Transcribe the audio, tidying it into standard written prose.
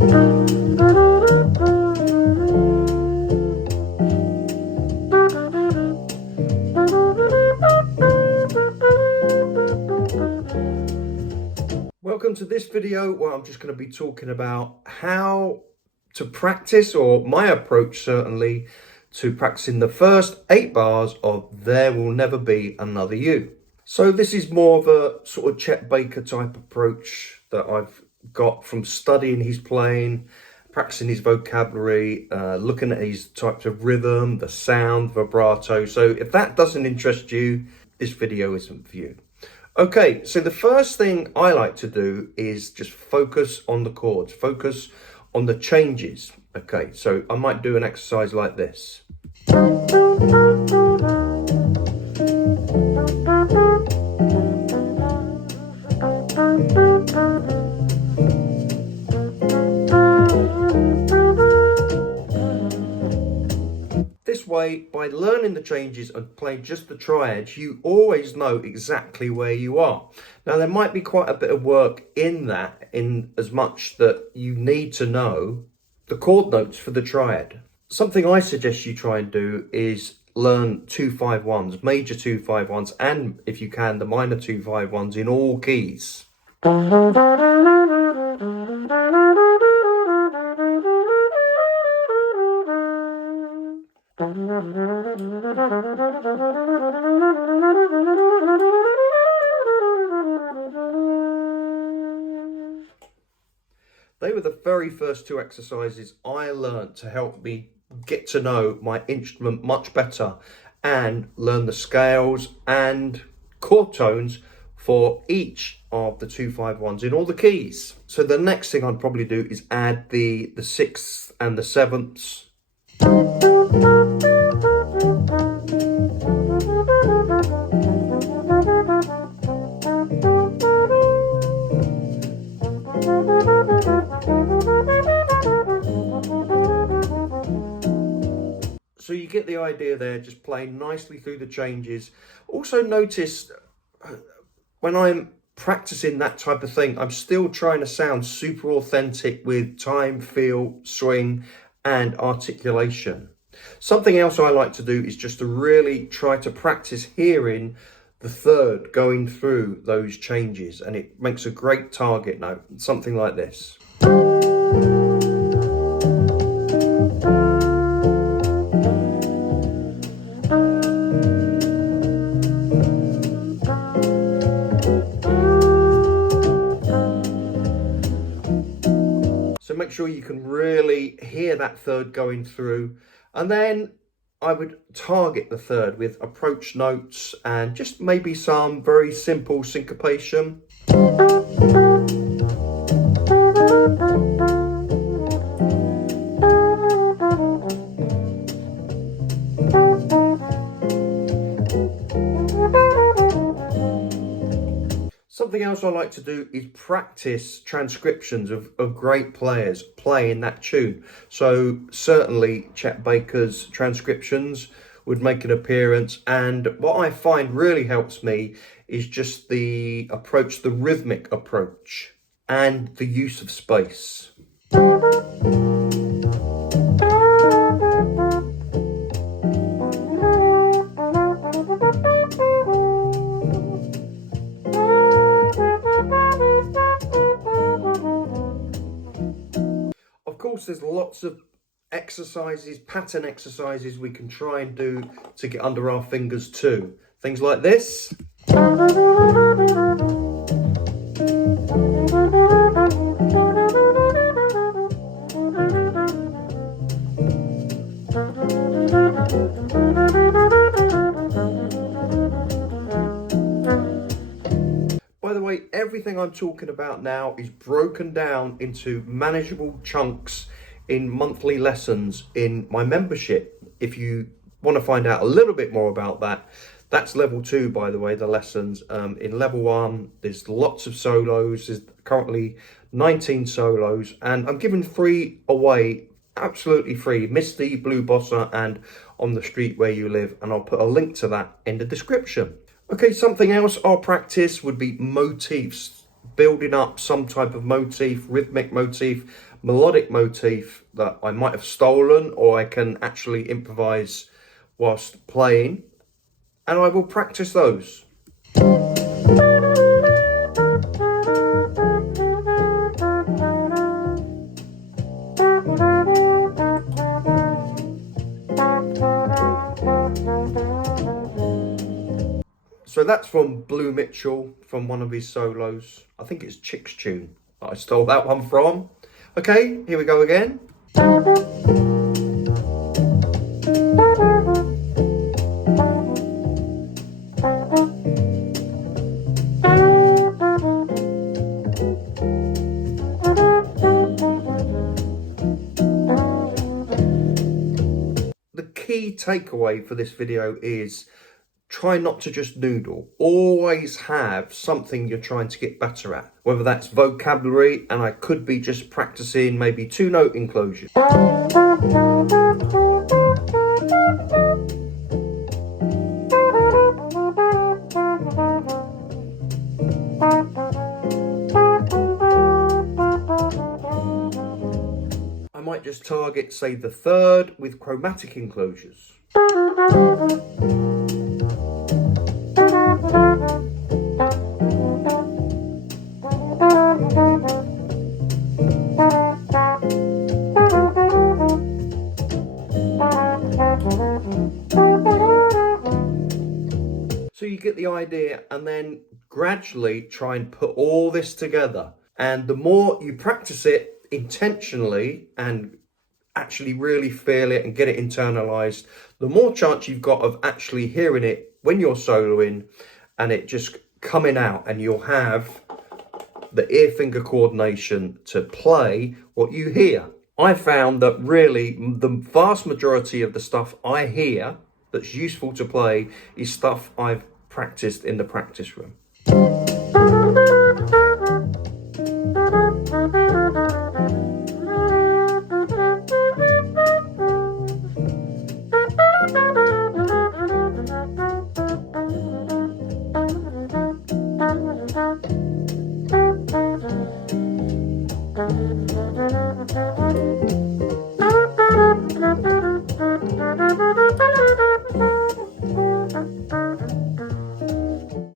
Welcome to this video where I'm just going to be talking about how to practice, or my approach certainly, to practicing the first 8 bars of There Will Never Be Another You. So this is more of a sort of Chet Baker type approach that I've got from studying his playing, practicing his vocabulary, looking at his types of rhythm, the sound, vibrato. So if that doesn't interest you, this video isn't for you. Okay, so the first thing I like to do is just focus on the chords, focus on the changes. Okay, so I might do an exercise like this. This way, by learning the changes and playing just the triads, you always know exactly where you are. Now, there might be quite a bit of work in that, in as much that you need to know the chord notes for the triad. Something I suggest you try and do is learn 2-5-1s, major 2-5-1s, and if you can, the minor 2-5-1s in all keys. They were the very first 2 exercises I learned to help me get to know my instrument much better and learn the scales and chord tones for each of the 2-5-1s in all the keys. So the next thing I'd probably do is add the 6th and the 7ths. So you get the idea there, just playing nicely through the changes. Also notice when I'm practicing that type of thing, I'm still trying to sound super authentic with time, feel, swing, and articulation. Something else I like to do is just to really try to practice hearing the third going through those changes, and it makes a great target note, something like this. So make sure you can really hear that third going through, and then I would target the third with approach notes and just maybe some very simple syncopation. Something else I like to do is practice transcriptions of great players playing that tune. So certainly Chet Baker's transcriptions would make an appearance. And what I find really helps me is just the approach, the rhythmic approach, and the use of space. Of course, there's lots of exercises, pattern exercises we can try and do to get under our fingers too. Things like this. By the way, everything I'm talking about now is broken down into manageable chunks in monthly lessons in my membership. If you want to find out a little bit more about that, that's level 2, by the way, the lessons. In level 1, there's lots of solos. There's currently 19 solos, and I'm giving 3 away, absolutely free. Misty, Blue Bossa, and On the Street Where You Live, and I'll put a link to that in the description. Okay, something else I'll practice would be motifs, building up some type of motif, rhythmic motif, melodic motif that I might have stolen, or I can actually improvise whilst playing, and I will practice those. So that's from Blue Mitchell, from one of his solos. I think it's Chick's Tune that I stole that one from. Okay, here we go again. The key takeaway for this video is try not to just noodle. Always have something you're trying to get better at, whether that's vocabulary, and I could be just practicing maybe 2-note enclosures. I might just target, say, the third with chromatic enclosures. So you get the idea, and then gradually try and put all this together. And the more you practice it intentionally and actually really feel it and get it internalized, the more chance you've got of actually hearing it when you're soloing and it just coming out, and you'll have the ear finger coordination to play what you hear. I found that really the vast majority of the stuff I hear that's useful to play is stuff I've practiced in the practice room.